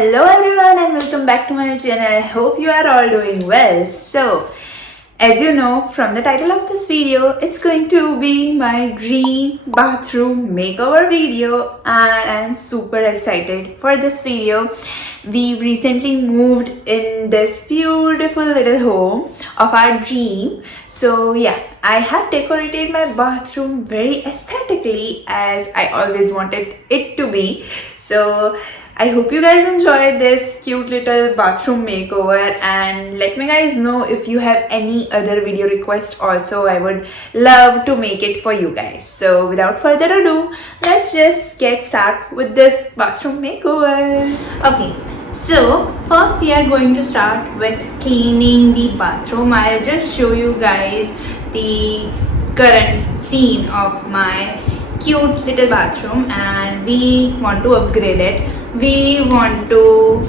Hello everyone and welcome back to my channel. I hope you are all doing well. So, as you know from the title of this video, it's going to be my dream bathroom makeover video and I'm super excited for this video. We recently moved in this beautiful little home of our dream. So yeah, I have decorated my bathroom very aesthetically as I always wanted it to be. So I hope you guys enjoyed this cute little bathroom makeover and let me guys know if you have any other video request also. I would love to make it for you guys. So without further ado, let's just get started with this bathroom makeover. Okay, so first we are going to start with cleaning the bathroom. I'll just show you guys the current scene of my cute little bathroom and we want to upgrade it. We want to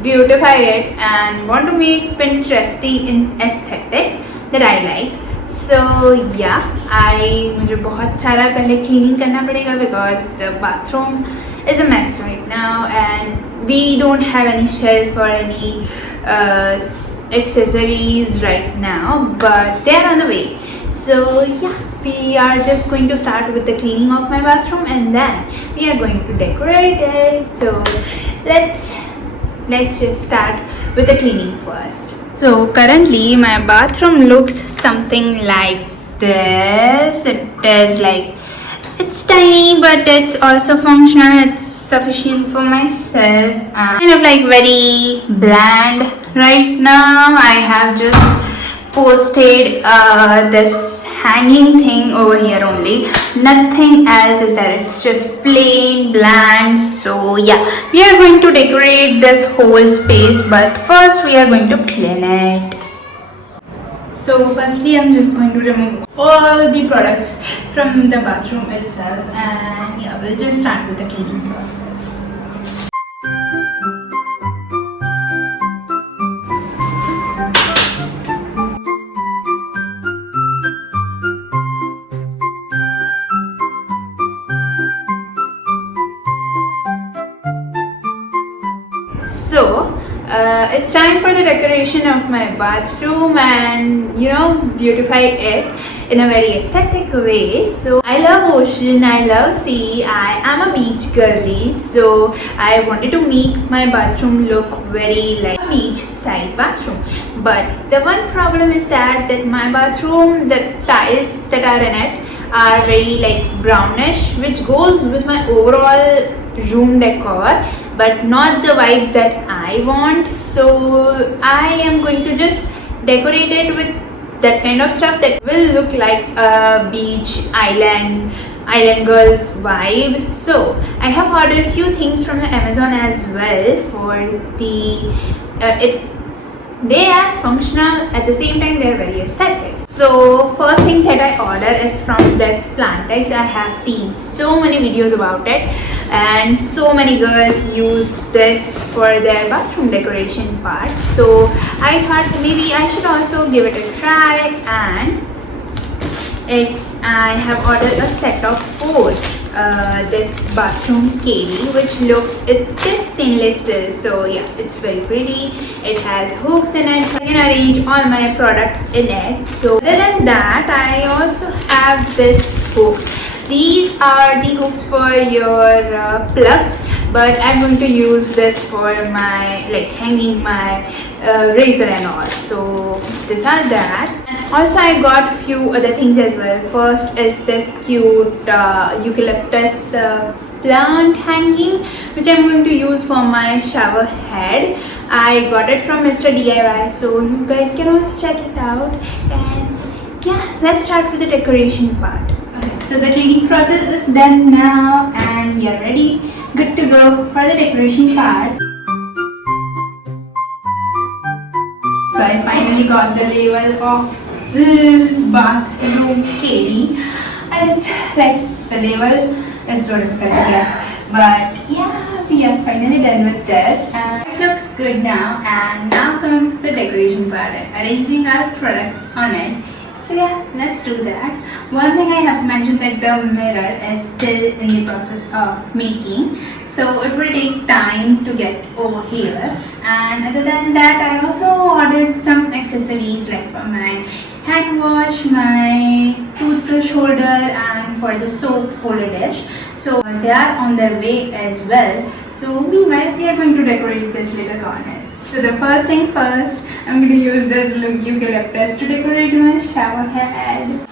beautify it and want to make Pinteresty in aesthetic that I like. So yeah, मुझे बहुत सारा पहले cleaning करना पड़ेगा because the bathroom is a mess right now and we don't have any shelf or any accessories right now, but they are on the way. So yeah, we are just going to start with the cleaning of my bathroom and then we are going to decorate it. So let's just start with the cleaning first. So currently my bathroom looks something like this. It is it's tiny but it's also functional. It's sufficient for myself. Kind of very bland right now. I have just posted this hanging thing over here only. Nothing else is there. It's just plain bland. So yeah, we are going to decorate this whole space, but first we are going to clean it. So firstly I'm just going to remove all the products from the bathroom itself and yeah, we'll just start with the cleaning process. So it's time for the decoration of my bathroom and beautify it in a very aesthetic way. So I love ocean, I love sea, I am a beach girly, so I wanted to make my bathroom look very like a beach side bathroom. But the one problem is that my bathroom, the tiles that are in it are very brownish, which goes with my overall room decor but not the vibes that I want. So I am going to just decorate it with that kind of stuff that will look like a beach island girls vibe. So I have ordered few things from Amazon as well for the they are functional at the same time they are very aesthetic. So first thing that I ordered is from this Plantex. I have seen so many videos about it and so many girls use this for their bathroom decoration part. So I thought maybe I should also give it a try and I have ordered a set of 4. This bathroom KD, which looks, it is stainless steel, so yeah, it's very pretty. It has hooks in it. I can arrange all my products in it. So other than that, I also have this hooks. These are the hooks for your plugs, but I'm going to use this for my hanging my razor and all. So these are that. And also I got few other things as well. First is this cute eucalyptus plant hanging, which I'm going to use for my shower head. I got it from Mr. DIY, so you guys can always check it out. And yeah, let's start with the decoration part. Okay, so the cleaning process is done now and we are ready, good to go for the decoration part. So I finally got the label of this bathroom KD and the label is sort of difficult, but yeah, we are finally done with this and it looks good now. And now comes the decoration part, arranging our products on it. So yeah, let's do that. One thing I have mentioned that the mirror is still in the process of making, so it will take time to get over here. And other than that, I also ordered some accessories like for my hand wash, my toothbrush holder, and for the soap holder dish. So they are on their way as well. So meanwhile, we are going to decorate this little corner. So the first thing first, I'm going to use this eucalyptus to decorate my shower head.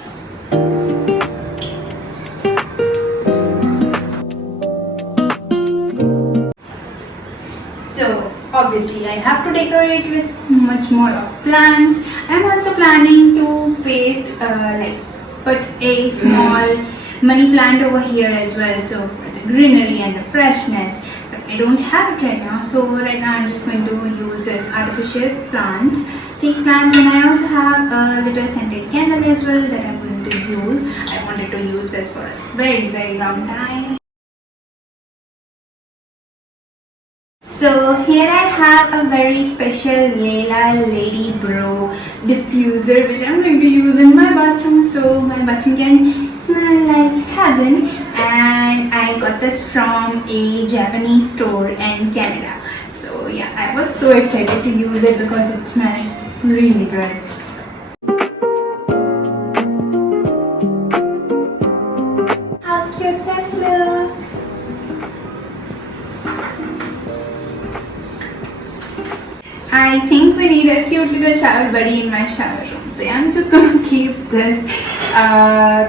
So obviously I have to decorate with much more of plants. I'm also planning to paste put a small money plant over here as well, so for the greenery and the freshness. I don't have it right now, so right now I'm just going to use this artificial plants, fake plants, and I also have a little scented candle as well that I'm going to use. I wanted to use this for a very long time. So here I have a very special Layla Lady Bro diffuser which I'm going to use in my bathroom so my bathroom can smell like heaven, and I got this from a Japanese store in Canada. So yeah, I was so excited to use it because it smells really good. How cute this looks! I think we need a cute little shower buddy in my shower room. So yeah, I'm just going to keep this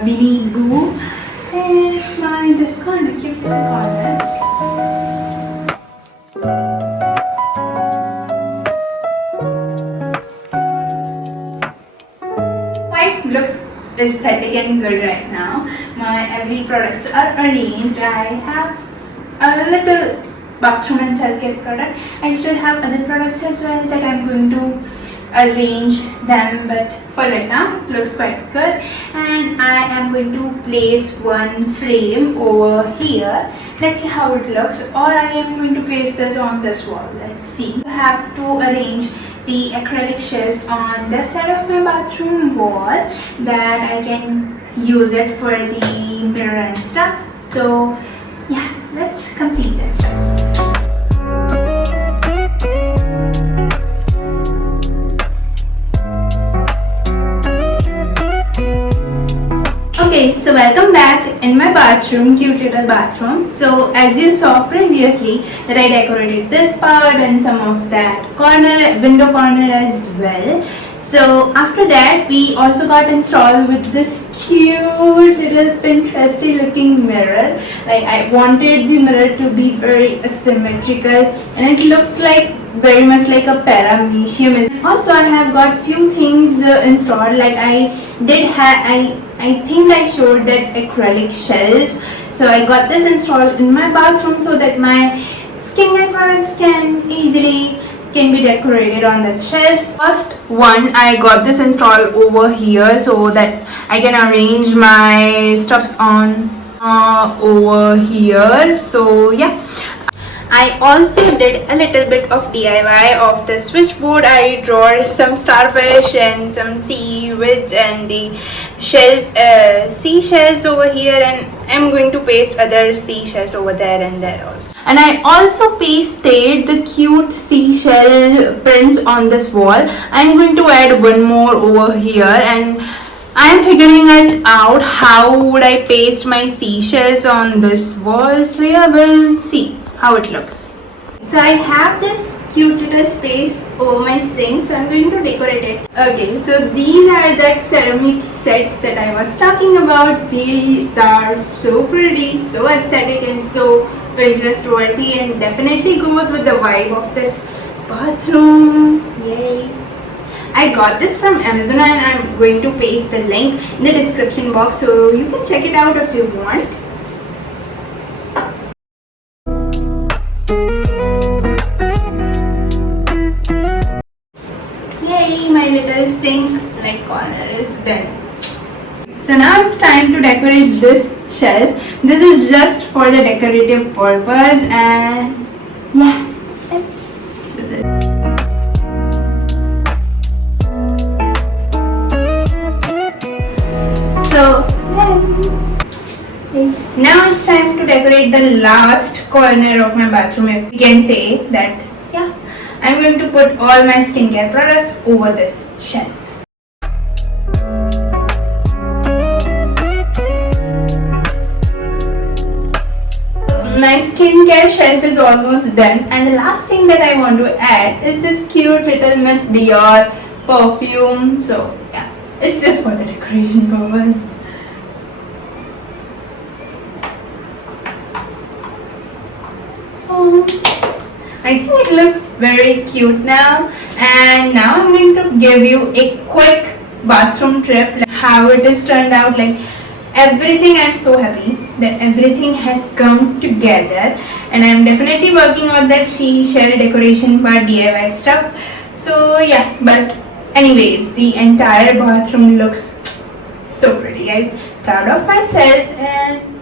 mini goo in this corner, cute little corner. Quite looks aesthetic and good right now. My every products are arranged. I have a little bathroom and self-care product. I still have other products as well that I'm going to arrange them, but for right now looks quite good. And I am going to place one frame over here. Let's see how it looks, or I am going to paste this on this wall. Let's see. I have to arrange the acrylic shelves on this side of my bathroom wall that I can use it for the mirror and stuff. So yeah, let's complete that stuff. Okay, so welcome back in my bathroom, cute little bathroom. So as you saw previously that I decorated this part and some of that corner, window corner as well. So after that we also got installed with this cute little Pinteresty looking mirror. Like I wanted the mirror to be very asymmetrical and it looks like very much like a paramecium. Also I have got few things installed, like I think I showed that acrylic shelf. So I got this installed in my bathroom so that my skincare products can be decorated on the shelves. First one, I got this installed over here so that I can arrange my stuffs on over here. So yeah, I also did a little bit of DIY of the switchboard. I drew some starfish and some seaweeds and the seashells over here, and I'm going to paste other seashells over there and there also. And I also pasted the cute seashell prints on this wall. I'm going to add one more over here, and I'm figuring it out how would I paste my seashells on this wall. So yeah, we'll see how it looks. So I have this cute little space over my sink, so I'm going to decorate it. Okay, so these are that ceramic sets that I was talking about. These are so pretty, so aesthetic and so Pinterest worthy, and definitely goes with the vibe of this bathroom. Yay! I got this from Amazon and I'm going to paste the link in the description box so you can check it out if you want. Yay, my little sink like corner is done. So now it's time to decorate this shelf. This is just for the decorative purpose, and yeah, let's do this. last corner of my bathroom, if we can say that. Yeah, I'm going to put all my skincare products over this shelf. My skincare shelf is almost done, and the last thing that I want to add is this cute little Miss Dior perfume. So yeah, it's just for the decoration purpose. I think it looks very cute now, and now I'm going to give you a quick bathroom trip, like how it is turned out, like everything. I'm so happy that everything has come together, and I'm definitely working on that seashell decoration part DIY stuff. So yeah, but anyways, the entire bathroom looks so pretty. I'm proud of myself, and